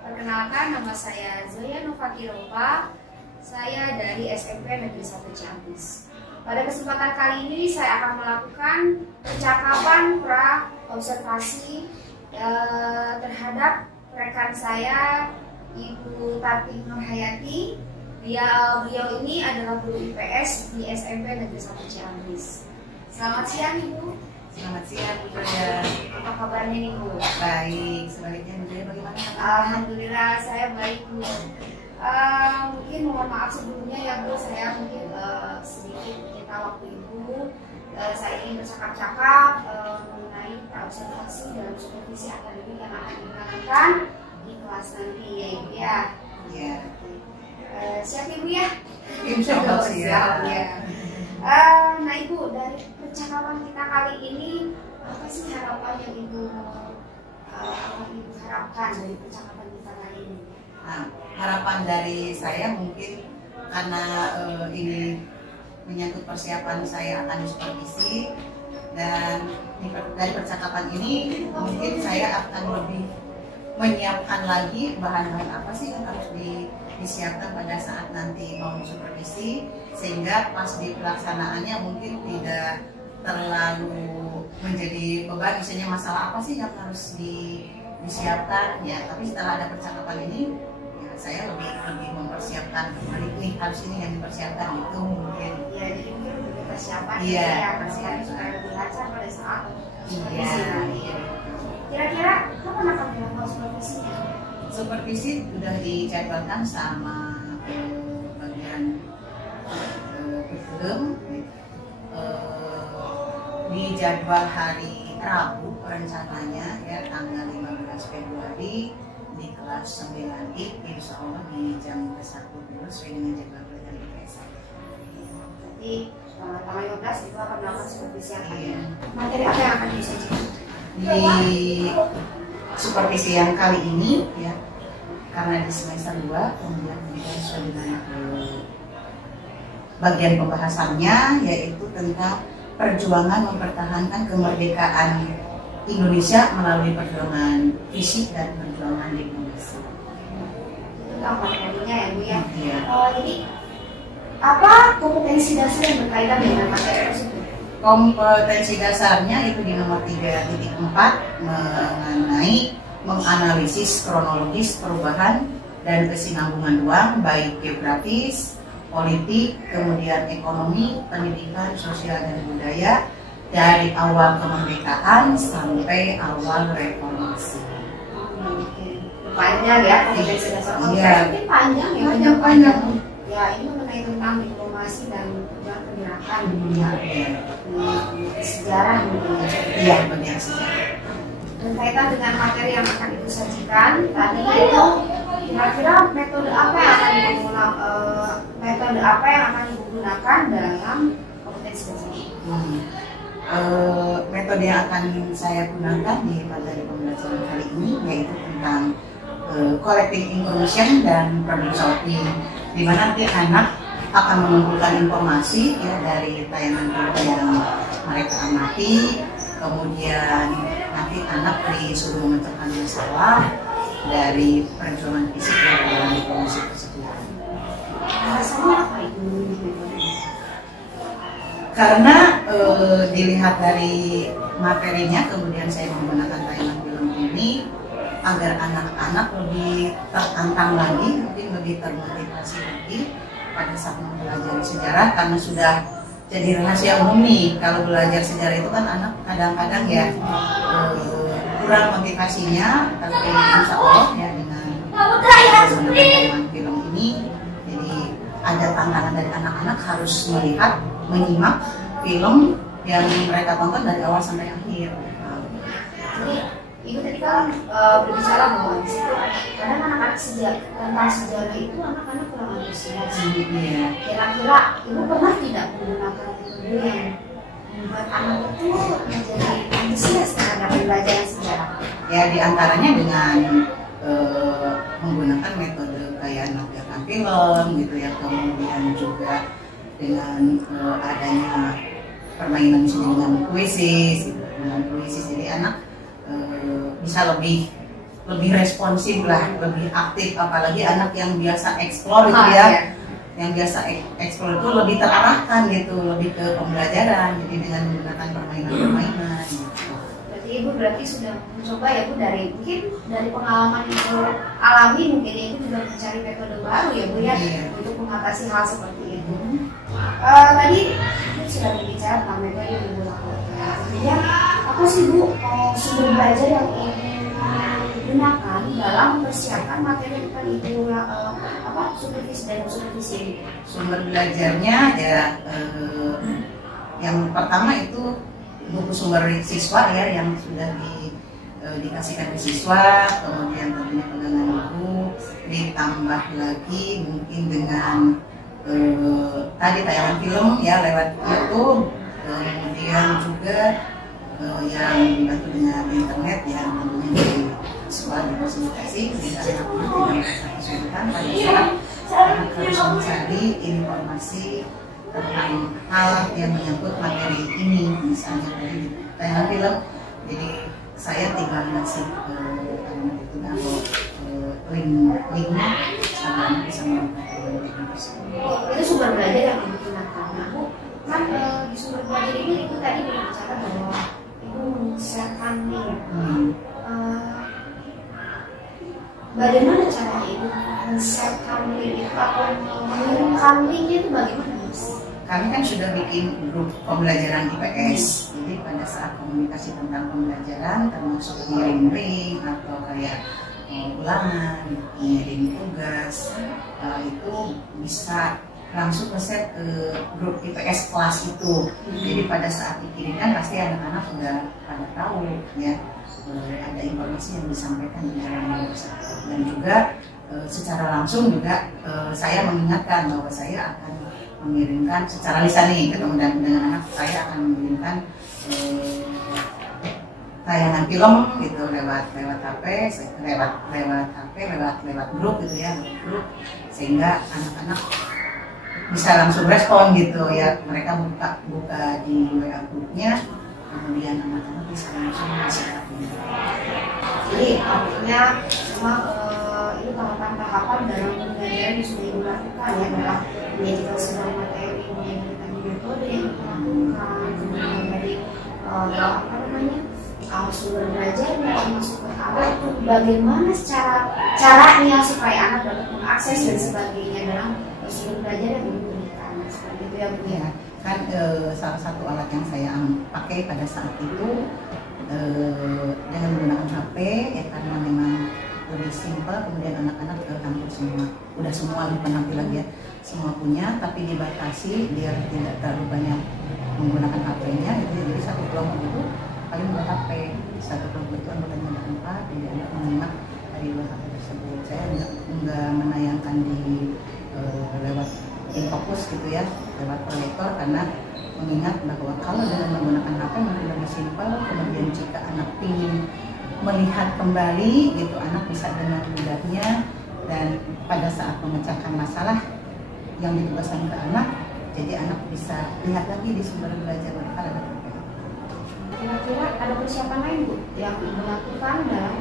Perkenalkan, nama saya Zoya Novakiropa. Saya dari SMP Negeri 1 Ciamis. Pada kesempatan kali ini saya akan melakukan percakapan pra-observasi terhadap rekan saya, Ibu Tati Nurhayati. Beliau ini adalah guru IPS di SMP Negeri 1 Ciamis. Selamat siang, Ibu. Selamat siang, Bu Zoya. Apa kabarnya nih, Bu? Baik, sebaliknya Bu Zoya bagaimana? Alhamdulillah saya baik, Bu. Mungkin mohon maaf sebelumnya ya, Bu, saya mungkin sedikit menyita waktu Ibu. Saya ingin bercakap-cakap mengenai observasi dalam supervisi akademik yang akan dilakukan di kelas nanti, ya Ibu ya. Iya. Siap Ibu ya? Insya Allah siap. Ya. Nah Ibu, dari percakapan kita kali ini apa sih harapan yang Ibu harapkan dari percakapan kita kali ini? Nah, harapan dari saya mungkin karena ini menyangkut persiapan saya akan supervisi, dan dari percakapan ini mungkin saya akan lebih menyiapkan lagi bahan-bahan apa sih yang harus disiapkan pada saat nanti mau supervisi, sehingga pas di pelaksanaannya mungkin tidak terlalu menjadi beban. Misalnya masalah apa sih yang harus disiapkan ya, tapi setelah ada percakapan ini ya saya lebih mempersiapkan ini harus ini yang dipersiapkan itu mungkin. Ya, jadi mungkin lebih persiapan ya, persiapan supaya lebih lancar pada saat supervisi nanti. Kira-kira kapan akan dilakukan supervisinya? Supervisi sudah dijadwalkan sama bagian kurikulum, di jadwal hari Rabu rencananya ya, tanggal 15 Februari di kelas 9I, insya Allah di jam 1 dulu sesuai dengan jadwal belajar IPS. Jadi tanggal 15 itu akan melakukan supervisi akademik. Materi apa yang akan disajikan? Di supervisi yang kali ini ya, karena di semester 2 kemudian kita sesuai dengan bagian pembahasannya, yaitu tentang perjuangan mempertahankan kemerdekaan Indonesia melalui perjuangan fisik dan perjuangan diplomasi. Tentang materinya ya Bu ya. Iya. Jadi apa kompetensi dasar yang berkaitan dengan materi tersebut? Kompetensi dasarnya itu di nomor 3.4 mengenai menganalisis kronologis perubahan dan kesinambungan ruang baik geografis, politik, kemudian ekonomi, pendidikan, sosial dan budaya dari awal kemerdekaan sampai awal reformasi. Panjang ya kompetensi dasar. Iya. Mungkin panjang ya, panjang. Ya, ini mengenai tentang diplomasi dan perjuangan pergerakan dunia. Sejarah dunia. Iya, bagian sejarah. Berkaitan dengan materi yang akan Ibu sajikan tadi itu, kira-kira metode apa yang akan Ibu gunakan dalam kompetensi dasar? Metode yang akan saya gunakan di materi pembelajaran kali ini yaitu tentang collecting information dan problem solving, di mana nanti anak akan mengumpulkan informasi ya dari tayangan video yang mereka amati, kemudian nanti anak disuruh memecahkan masalah dari perjuangan fisik dan perjuangan diplomasi tersebut. Alasannya apa itu? Karena dilihat dari materinya, kemudian saya menggunakan tayangan film ini agar anak-anak lebih tertantang lagi, mungkin lebih termotivasi lagi pada saat mempelajari sejarah, karena sudah jadi rahasia umum nih kalau belajar sejarah itu kan anak kadang-kadang ya kurang motivasinya, tapi insya Allah ya dengan film ini jadi ada tantangan dari anak-anak harus melihat, menyimak film yang mereka tonton dari awal sampai akhir. Jadi Ibu tadi kan berbicara bahwa di situ kadang anak-anak tentang sejarah itu anak-anak kurang antusias. Kira-kira Ibu pernah tidak menggunakan metode yang membuat anak itu menjadi antusias terhadap pembelajaran sejarah? Ya, diantaranya dengan menggunakan metode kayak nampilkan film gitu ya, kemudian juga dengan adanya permainan misalnya dengan puisi, jadi anak bisa lebih lebih responsif lah, lebih aktif, apalagi anak yang biasa eksplor gitu ya. Iya. Yang biasa eksplor itu lebih terarahkan gitu, lebih ke pembelajaran, jadi dengan menggunakan permainan-permainan gitu. Berarti Ibu sudah mencoba ya Bu, mungkin dari pengalaman yang Ibu alami, mungkin Ibu juga mencari metode baru ya Bu ya, Iya. untuk mengatasi hal seperti itu. Tadi Ibu sudah berbicara tentang metode yang Ibu lakukan. Kemudian apa sih Bu sumber belajar yang Ibu gunakan dalam persiapan materi yang tadi Ibu supervisi dan supervisi ini? Sumber belajarnya ya yang pertama itu buku sumber siswa ya yang sudah dikasihkan ke siswa, kemudian tentunya pegangan buku, ditambah lagi mungkin dengan tadi tayangan film ya lewat YouTube, kemudian juga yang dibantu dengan internet yang tentunya di sekolah difasilitasi sehingga anak-anak tidak merasa kesulitan pada saat anak harus mencari informasi tentang hal yang menyangkut materi ini, misalnya dari tayangan film. Jadi saya tinggal ngasih anak itu download linknya sama anak bisa menggunakan. Itu sumber belajar yang Ibu gunakan. Ibu kan di sumber belajar ini Ibu tadi berbicara bahwa Ibu men-share-kan link. Bagaimana caranya Ibu men-share-kan link itu atau mengirimkan linknya itu bagaimana? Kami kan sudah bikin grup pembelajaran IPS, jadi pada saat komunikasi tentang pembelajaran termasuk ngirim link atau kayak ulangan, ngirim tugas, itu bisa langsung ke-set ke grup IPS kelas itu. Jadi pada saat dikirimkan pasti anak-anak sudah pada tahu ya ada informasi yang disampaikan di dalam tersebut. Dan juga secara langsung juga saya mengingatkan bahwa saya akan mengirimkan secara lisan nih ketemu dengan anak, saya akan mengirimkan tayangan film gitu lewat HP, lewat grup gitu ya, grup, sehingga anak-anak bisa langsung respon gitu ya, mereka buka di WA grupnya, kemudian anak-anak bisa langsung menyiapkan. Jadi artinya memang ini tahapan-tahapan dalam pembelajaran yang sudah dilakukan ya, dalam menjadikan sebuah materi, menjadikan metode yang dilakukan, kemudian dari sumber belajarnya, termasuk anak itu bagaimana caranya supaya anak dapat mengakses dan sebagainya dalam sumber belajar yang diberikan. Seperti itu ya Bu ya. Kan salah satu alat yang saya pakai pada saat itu dengan menggunakan HP ya, karena memang lebih simpel, kemudian anak-anak hampir semua penampilan dia semua punya, tapi dibatasi biar tidak terlalu banyak menggunakan HP-nya. Jadi satu kelompok itu paling dua HP, satu kelompok itu anggotanya ada 4, jadi anak menyimak dari dua HP tersebut. Saya nggak menayangkan di lewat infocus gitu ya, lewat proyektor, karena mengingat bahwa kalau dengan menggunakan HP mungkin lebih simpel, kemudian jika anak ingin melihat kembali gitu, anak bisa dengan mudahnya, dan pada saat memecahkan masalah yang ditugaskan ke anak, jadi anak bisa lihat lagi di sumber belajar mereka ada. Kira-kira ada persiapan lain Bu yang Ibu lakukan dalam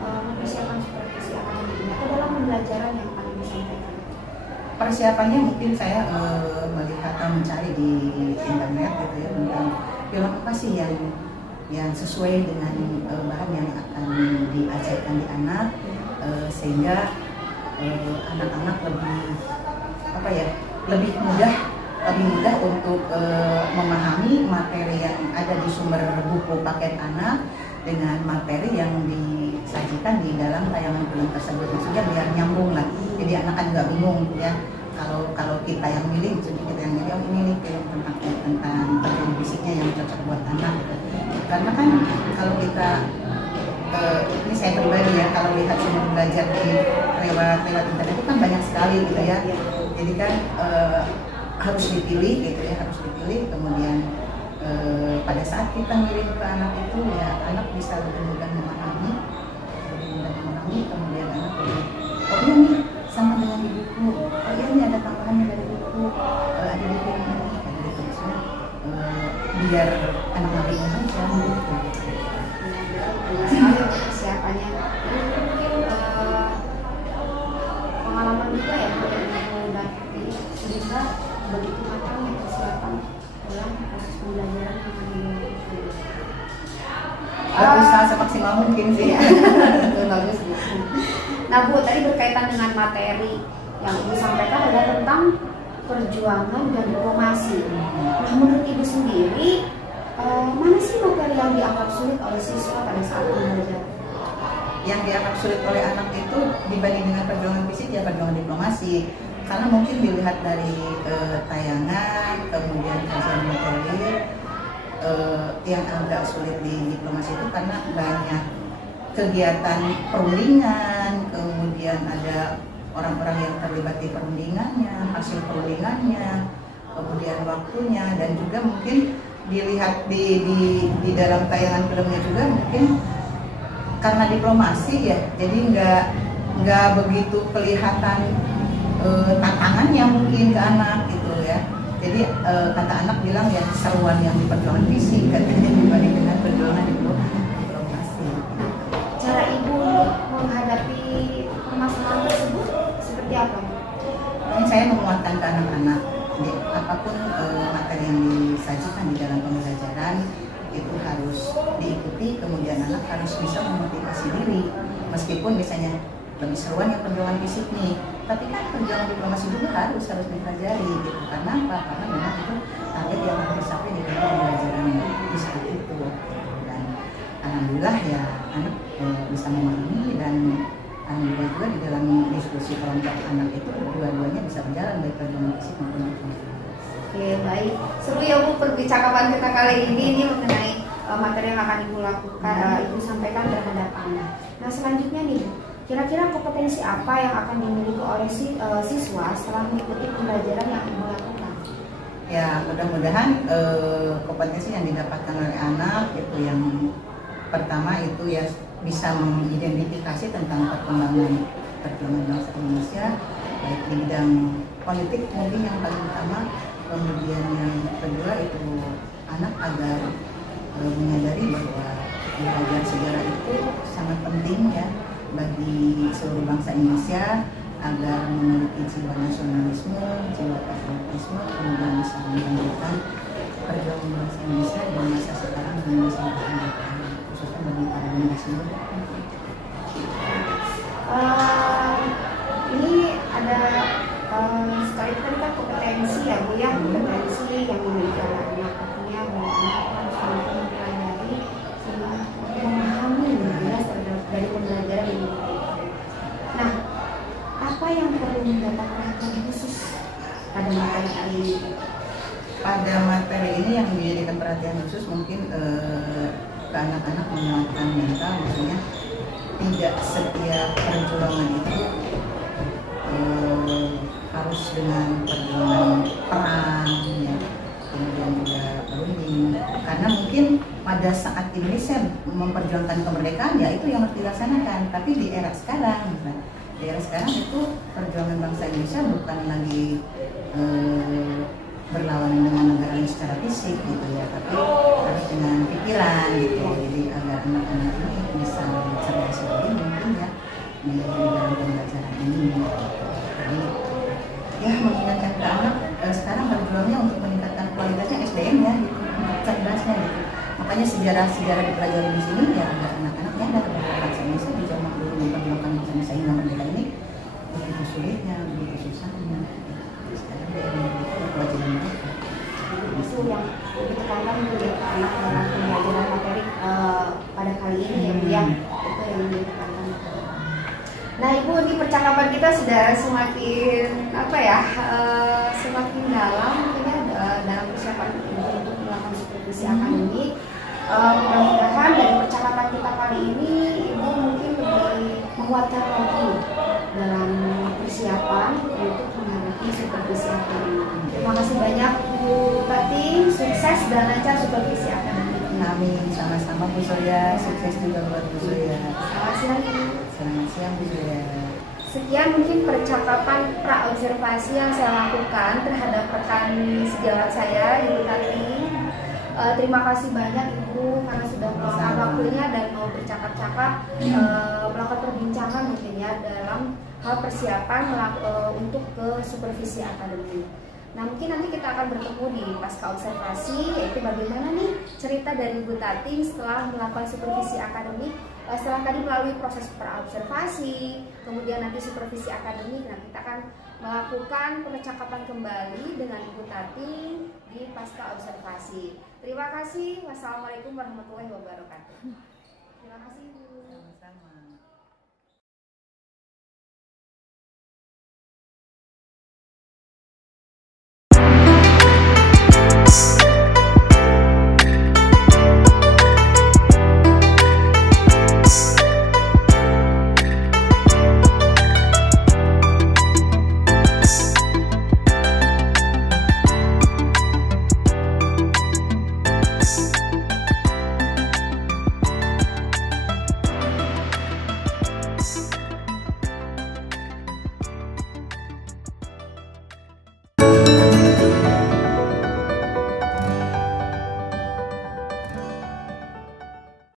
mempersiapkan supervisi akademik ini atau dalam pembelajaran yang akan disampaikan? Persiapannya mungkin saya melihat atau mencari di internet gitu ya, tentang film apa sih yang sesuai dengan bahan yang akan diajarkan di anak, sehingga anak-anak lebih mudah untuk memahami materi yang ada di sumber buku paket anak dengan materi yang disajikan di dalam tayangan film tersebut, maksudnya biar nyambung lah. Jadi anak kan nggak bingung ya, kalau kita yang milih, jadi kita yang milih, oh ini nih film tentang fisiknya yang cocok buat anak gitu. Karena kan kalau kita ini saya pribadi ya, kalau lihat sumber belajar lewat internet itu kan banyak sekali gitu ya. Jadi kan harus dipilih gitu ya, kemudian pada saat kita ngirim ke anak itu ya, anak bisa lebih mudah memahami, kemudian anak lebih, oh iya nih sama dengan di buku, oh iya nih ada tambahannya dari buku, ada di film ini, ada di tulisnya, biar anak lebih mudah gitu. Sekali persiapannya semaksimal mungkin sih. Bagus Bu. Nah Bu, tadi berkaitan dengan materi yang Ibu sampaikan adalah tentang perjuangan dan diplomasi. Nah menurut Ibu sendiri, mana sih materi yang dianggap sulit oleh siswa pada saat belajar? Yang dianggap sulit oleh anak itu dibanding dengan perjuangan fisik ya perjuangan diplomasi. Karena mungkin dilihat dari tayangan, kemudian kajian materi, yang agak sulit di diplomasi itu karena banyak kegiatan perundingan, kemudian ada orang-orang yang terlibat di perundingannya, hasil perundingannya, kemudian waktunya, dan juga mungkin dilihat di dalam tayangan filmnya juga mungkin karena diplomasi ya, jadi nggak begitu kelihatan tantangannya mungkin ke anak gitu ya. Jadi kata anak bilang ya seruan yang di perjuangan fisik katanya dibanding dengan perjuangan diplomasi. Cara Ibu menghadapi permasalahan tersebut seperti apa? Dan saya menguatkan ke anak-anak, apapun materi yang disajikan di dalam pembelajaran itu harus diikuti, kemudian anak harus bisa memotivasi diri, meskipun misalnya lebih seruan yang perjuangan fisik nih, tapi kan perjuangan diplomasi juga harus dipelajari gitu. Karena apa? Karena memang itu target yang harus dicapai di dalam pembelajaran di saat itu. Dan alhamdulillah ya anak bisa memahami, dan alhamdulillah juga di dalam diskusi kelompok anak itu dua-duanya bisa berjalan baik perjuangan fisik maupun diplomasi. Oke, baik. Seru ya Bu perbincangan kita kali ini mengenai materi yang akan Ibu lakukan, Ibu sampaikan terhadap anak. Nah selanjutnya nih Bu, kira-kira kompetensi apa yang akan dimiliki oleh siswa setelah mengikuti pembelajaran yang Ibu lakukan? Ya mudah-mudahan kompetensi yang didapatkan oleh anak itu yang pertama itu ya bisa mengidentifikasi tentang perkembangan bangsa Indonesia baik di bidang politik mungkin yang paling utama. Kemudian yang kedua itu anak agar menyadari bahwa belajar sejarah itu sangat penting ya bagi seluruh bangsa Indonesia agar memiliki jiwa nasionalisme, jiwa patriotisme, kemudian bisa melanjutkan perjuangan bangsa Indonesia di masa sekarang dan masa depan, khususnya bagi para generasi muda. Ini ada sekali tadi kan kompetensi ya Bu ya, kompetensi yang dimiliki oleh anak, artinya bahwa anak harus mampu mempelajari sehingga memahami jelas dari pembelajaran ini. Nah, apa yang perlu mendapat perhatian khusus pada materi kali ini? Pada materi ini yang dijadikan perhatian khusus mungkin ke anak-anak menguatkan mental, maksudnya tidak setiap perjuangan itu harus dengan perjuangan perang ya, kemudian juga berunding, karena mungkin pada saat Indonesia memperjuangkan kemerdekaan ya itu yang harus dilaksanakan, tapi di era sekarang itu perjuangan bangsa Indonesia bukan lagi berlawanan dengan negara lain secara fisik gitu ya, tapi harus dengan pikiran gitu. Jadi agar anak-anak ini bisa cerdas lagi mungkin ya di dalam pembelajaran ini. Jadi ya mengingatkan ke anak sekarang berjuangnya untuk meningkatkan kualitasnya SDM ya, gitu, cerdasnya gitu. Makanya sejarah dipelajari di sini ya agar anak-anak nyadar bahwa bangsa Indonesia di zaman dulu memperjuangkan bangsa Indonesia hingga merdeka ini begitu sulitnya, begitu susahnya. Sekarang dia memiliki kewajiban mereka. Itu yang ditekankan menjadi anak dalam pembelajaran materi pada kali ini ya Bu ya, itu yang ditekankan. Nah Ibu, ini percakapan kita sudah semakin semakin dalam mungkin ya dalam persiapan Ibu untuk melakukan supervisi akademik. Mudah-mudahan dari percakapan kita kali ini Ibu mungkin lebih menguatkan lagi dalam persiapan untuk menghadapi supervisi akademik. Terima kasih banyak Bu Tati, sukses dan lancar supervisi akademik. Amin, sama-sama Bu Surya, sukses juga buat Bu Surya. Selamat siang Ibu. Selamat siang Bu Surya. Sekian mungkin percakapan pra-observasi yang saya lakukan terhadap rekan sejawat saya, Ibu Tati. Terima kasih banyak Ibu karena sudah meluangkan waktunya dan mau bercakap-cakap, melakukan perbincangan mungkin ya dalam hal persiapan untuk ke supervisi akademik. Nah, mungkin nanti kita akan bertemu di pasca observasi, yaitu bagaimana nih cerita dari Bu Tating setelah melakukan supervisi akademik, setelah tadi melalui proses praobservasi, kemudian nanti supervisi akademik. Nah, kita akan melakukan percakapan kembali dengan Bu Tating di pasca observasi. Terima kasih. Wassalamualaikum warahmatullahi wabarakatuh. Terima kasih, Bu.